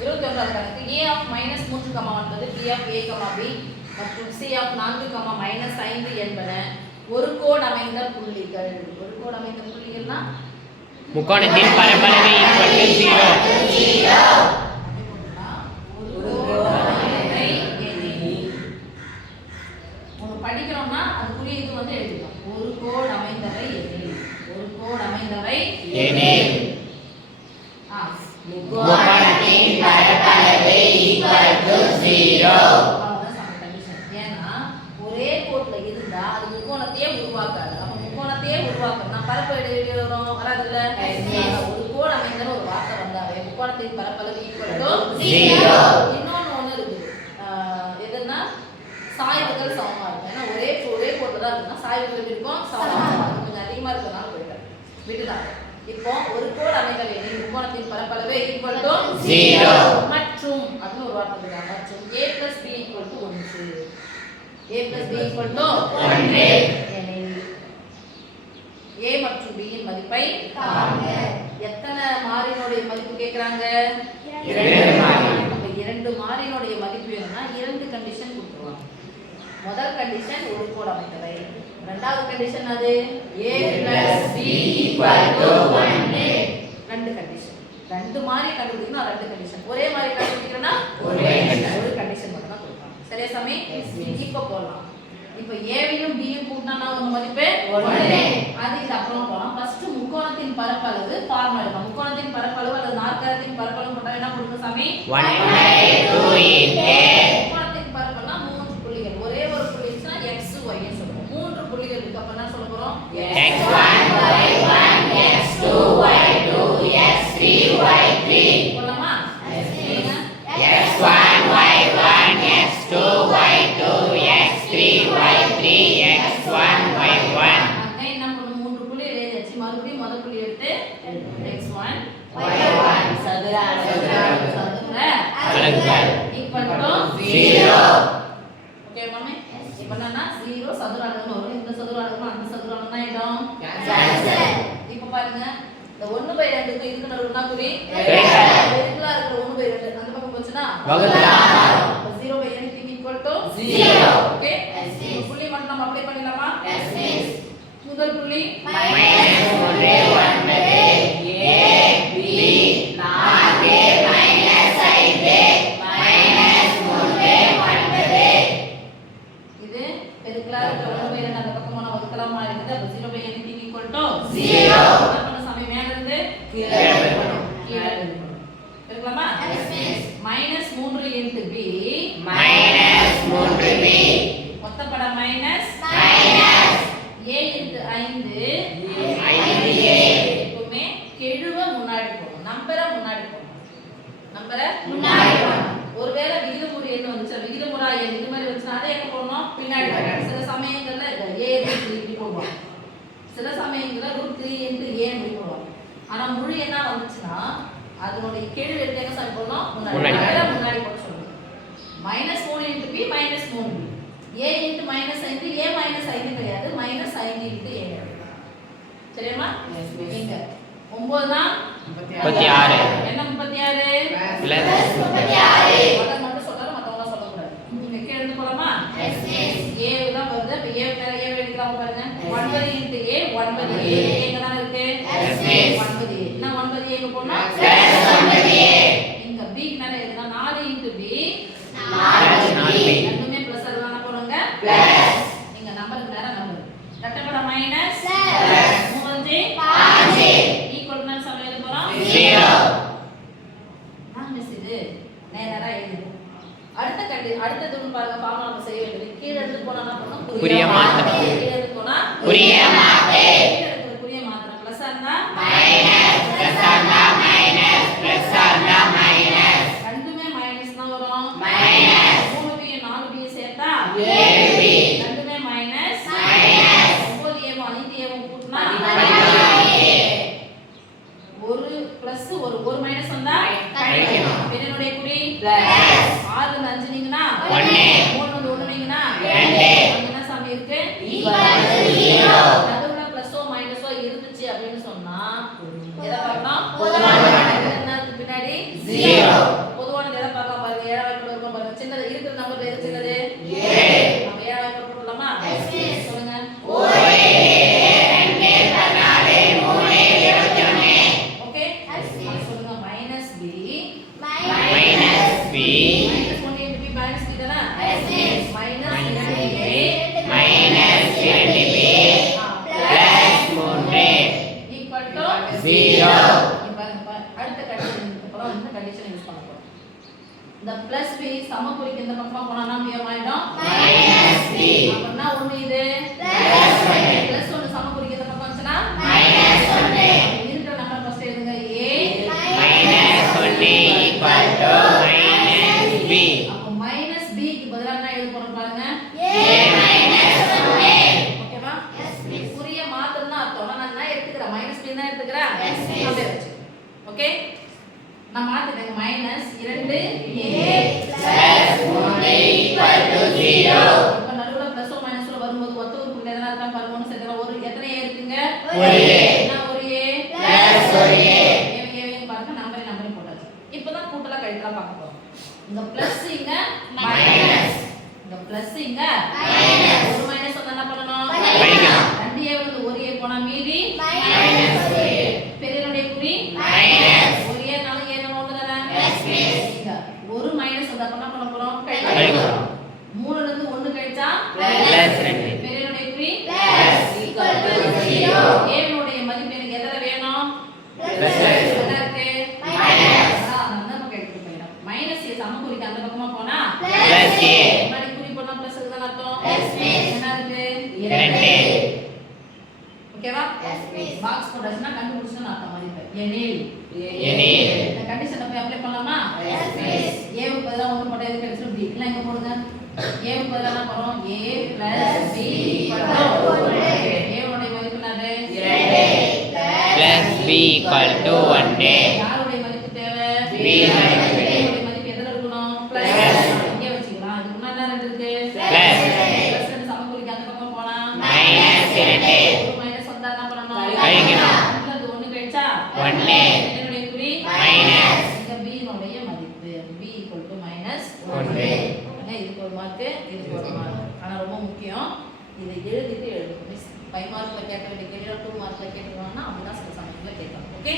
21வது கணக்கு a of -3,9 b of a, b மற்றும் c of 4, -5 என்பன ஒரு கோடு அமைந்த புள்ளிகள். ஒரு கோடு அமைந்த புள்ளிகள்னா முக்கோணத்தின் பரப்பளவு = 0. படிக்கிறோம்னா அதுக்குரிய இது வந்து எழுதிக்கலாம். ஒரு கோடு அமைந்தவை எனில். ஒரு கோடு அமைந்தவை எனில் முக்கோணத்தின் பரப்பளவு = 0. ஏன்னா ஒரே கோட்ல இருந்தா அது முக்கோணத்தையே உருவாக்காது. அப்ப முக்கோணத்தையே உருவாக்கணும்னா பரப்பு எழுதி வராதுல்ல. ஒரு கோடு அமைந்தன ஒரு வார்த்தை வந்தாவே முக்கோணத்தின் பரப்பளவு = 0. இன்னொன்னு ஒண்ணு இருக்கு. எதுன்னா சாய்வுகள் சமமா இருக்கும். ஏன்னா ஒரே கோட்ல தான் இருக்குன்னா சாய்வுகள் இருக்கும் சமமா இருக்கும். கொஞ்சம் அதிகமா இருக்கறனால விட்டுதான். இப்போ ஒரு கோடு அமைந்தவை எனில் முக்கோணத்தின் பரப்பளவு = 0 மற்றும் அதுன்னு ஒரு வார்த்தை இருக்கு. மற்றும் a + b = 1. a + b = 1 எனில் a மற்றும் b இன் மதிப்பை காண்க. எத்தனை மாறியினுடைய மதிப்பு கேக்குறாங்க? 2 மாறி. அப்ப 2 மாறியினுடைய மதிப்பு வேணும்னா 2 கண்டிஷன் கொடுத்துருவாங்க. முதல் கண்டிஷன் ஒரு கோடு அமைந்தவை. இரண்டாவது கண்டிஷன் அது a + b = 1. ரெண்டு கண்டிஷன். ரெண்டு மாறி கண்டுபிடிக்கணும். ரெண்டு கண்டிஷன். ஒரே மாறி கண்டுபிடிக்கணும்னா ஒரு கண்டிஷன் மட்டும் தான் கொடுப்பாங்க. சரியா சாமி? இப்போ போலாம். இப்போ a வையும் b யும் கூட்டினா ஒரு மதிப்பு 1. அது இது அப்புறம் போலாம். ஃபர்ஸ்ட் முக்கோணத்தின் பரப்பளவு ஃபார்முலா எடுக்கலாம். முக்கோணத்தின் பரப்பளவு அல்லது நாற்கரத்தின் பரப்பளவு போட்டா என்ன கொடுக்கும் சாமி? 1/2 முக்கோணத்தின் பரப்பளவுனா 3 புள்ளிகள். ஒரே ஒரு புள்ளி இருந்துச்சுனா x y ன்னு சொல்றோம். 3 புள்ளிகள் இருக்கு. அப்ப என்ன சொல்ல போறோம்? x1 y1 x2 y2 x3 y3 போலாமா? x1 y1 x2 y2 x3 y3 x1 y1 அங்க என்ன பண்ணனும்? 3 புள்ளி எழுதியாச்சு. மறுபடியும் முதல் புள்ளி எடுத்து x1 y1 சதுர அலகுகள் = 0. ஓகே மாமே? இப்போ என்னன்னா 0 சதுர அலகுன்னு வரும். இந்த சதுர அலகுனா அந்த சதுர அலகுனா இடம் கேன்சல். இப்போ பாருங்க இந்த 1/2 க்கு இதுக்கு நடுவுல என்ன குறி? பெருக்கலா இருக்கிற 1/2 அந்த பக்கம் போச்சுனா வகுத்தலாம். அப்ப 0/anything = 0. ஓகே? புள்ளி மட்டும் நம்ம அப்ளை பண்ணிடலாமா? Yes miss. முதல் புள்ளி -3 9 a b 4 -5 -3 9 இது பெருக்கலா இருக்கிற 1/2 அந்த பக்கம் போனா வகுத்தலாமா இருக்குது. அப்ப 0/anything = 0. என்ன பண்ண சாமி? மேல இருந்து கீழே எழுதணும். பெருக்கலாமா? Yes miss. -3 × b -3b மொத்தப்பட மைனஸ் a × 5 5a எப்பவுமே கெழுவ முன்னாடி போகும். நம்பரை முன்னாடி போகும். நம்பரை முன்னாடி போகும். ஒருவேளை விகிதமுறு எண் வந்துச்சு, விகிதமுறா எண் இது மாதிரி வந்துச்சுனா அதை எங்க போடணும்? பின்னாடி போடணும். சில சமயங்கள்ல a இப்படி போடுவாங்க. சில சமயங்கள்ல √3 × a இப்படி போடுவாங்க. ஆனா முழு எண்ணா வந்துச்சுன்னா அதனுடைய கெழு எடுத்து எங்க சாமி போடணும்? முன்னாடி. நம்பரை முன்னாடி போட சொல்லுங்க. -3 × b -3b a × -5 a -5 கிடையாது -5 × a. சரியாமா? எங்க 9 தான் 36 என்ன 36 +36 அத மட்டும் சொல்றேன், மத்தவங்க சொல்ல கூடாது. நீங்க கீழ இருந்து போலாமா? Yes miss. a தான் வருது. அப்ப a மேல a எழுதிக்கலாம் பாருங்க. 9 × a 9a எங்க தான் இருக்கு? Yes miss. 9a என்ன 9a எங்க போனா? +9a. இங்க b க்கு மேல எழுதுனா 4 × b 4b ரெண்டுமே பிளஸ் அதுதான போடுங்க பிளஸ். நீங்க நம்பருக்கு நேரா நம்பர் ரெட்டப்பட மைனஸ் பிளஸ் 3 5 ஈக்குவல் னா சமம் எழுத போறோம் 0. நான் மிஸ் இது நேரா எழுது. அடுத்தது பாருங்க ஃபார்முலா நம்ம செய்ய வேண்டியது. கீழ இருந்து போனா என்ன பண்ணனும்? குறிய மாத்தணும். கீழ இருந்து போனா குறிய மாத்து. கீழ இருக்கிற குறிய மாத்தணும். பிளஸ் இருந்தா மைனஸ் பிளஸ் இருந்தா மைனஸ் பிளஸ் இருந்தா மைனஸ் ரெண்டுமே மைனஸ் தான் வரும். மைனஸ் 3b 4b சேர்த்தா 7b ரெண்டுமே மைனஸ் மைனஸ் 9a 5a கூட்டினா 14a ஒரு பிளஸ் ஒரு மைனஸ் வந்தா கழிக்கணும். என்னுடைய குறி பிளஸ் 6 ல 5 நீங்கனா 1 3 வந்து 1 நீங்கனா 2 என்ன சாமி இருக்கு? = 0. நடுவுல பிளஸோ மைனஸோ இருந்துச்சு அப்படினு சொன்னா எதை பார்க்கணும்? பொதுவான என்னத்துக்கு பின்னாடி 0. பொதுவான இந்த கண்டிஷன் யூஸ் பண்ண போறோம். இந்த பிளஸ் b சம குறிக்கு இந்த பக்கமா போனா நம்ம ஆயிடும் மைனஸ் b. அப்படினா ஒண்ணு இது பிளஸ் 1. பிளஸ் 1 சம குறிக்கு இந்த பக்கம் வந்துச்சுனா மைனஸ் 1. இருக்கிற நம்பர் ஃபர்ஸ்ட் எழுதுங்க a minus 1 equal to minus b. அப்ப மைனஸ் b க்கு பதிலா என்ன எழுத போறோம் பாருங்க a மைனஸ் 1. ஓகேவா குறிய மாத்தறதுனா அர்த்தம் நான் என்ன எடுத்துக்கறேன் மைனஸ் b தான் எடுத்துக்கறேன் Yes, miss. அப்படியே வெச்சு ஓகே நான் மாத்திட்டேன் minus 2 a plus 3 equal to 0. இப்ப நடுவுல பிளஸ் ஓ மைனஸ்ல வரும்போது ஒத்த உறுப்புல எதனா இருக்கா பாருங்க ஒன்னு சேர்த்தா ஒரு எத்தனை a இருக்குங்க ஒரு a. என்ன ஒரு a பிளஸ் ஒரு a. ஏன் பாருங்க நம்பர் போட்டாச்சு இப்போதான் கூட்டலா கழித்தலா பார்க்க போறோம் இங்க பிளஸ் இங்க மைனஸ். இங்க பிளஸ் இங்க மைனஸ். ஒரு மைனஸ் வந்தா என்ன பண்ணனும் கழிக்கணும். 2a வந்து ஒரு a போனா மீதி மைனஸ் ஒரு a. பெரியனுடைய குறி மைனஸ். ஒரு a நால a நம்ம ஒண்ணு தானே Yes, miss. இங்க ஒரு மைனஸ் வந்தா என்ன பண்ண போறோம் கழிக்கணும். 3ல இருந்து 1 கழிச்சா பிளஸ் 2. பெரியனுடைய குறி பிளஸ் ஈக்குவல் டு 0. a னுடைய மதிப்பு எனக்கு எதல வேணும் பிளஸ் என்ன இருக்கு மைனஸ். அந்த பக்கம் எடுத்து போயிடும் மைனஸ் a சம குறிக்கு அந்த பக்கமா போனா பிளஸ் a. முன்னாடி குறி போனா பிளஸ் தான் அர்த்தம் Yes, miss. என்ன இருக்கு 2. ஓகேவா Yes, miss. பாக்ஸ் போட்டாச்சுன்னா கண்டுபிடிச்சா அர்த்தம் மதிப்பு எனில் எனில். இந்த கண்டிஷனை போய் அப்ளை பண்ணலாமா Yes, miss. a க்கு பதிலா 1 போட்டா இது கிடைச்சிரும் b இல்ல இங்க போடுங்க a க்கு பதிலா என்ன பண்ணோம் a b a உடைய மதிப்பு என்னது 2. Plus b equal to 1. யாருடைய மதிப்பு தேவை B மதிப்பு. A உடைய மதிப்பு எதுல இருக்கணும் Plus. இங்க வச்சுக்கலாம் இதுக்கு முன்னாடி என்ன இருக்கு Plus. பிளஸ் 2 சம குறிக்கு அந்த பக்கம் போனா மைனஸ் 2. ஒரு மைனஸ் வந்தா என்ன பண்ணணும் கழிக்கணும். அதுல அது 1 கழிச்சா 1. என்னுடைய குறி மைனஸ். இங்க b உடைய மதிப்பு b மைனஸ் 1. இதுக்கு ஒரு மார்க் இதுக்கு ஒரு மார்க் ஆனா ரொம்ப முக்கியம் இதை எழுதிட்டு எழுதணும் மிஸ் 5 மார்க்ல கேட்ட வேண்டிய கேள்வி 2 மார்க்ல கேட்டுருவாங்கன்னா அப்படிதான் சில சமயத்துல கேட்பாங்க ஓகே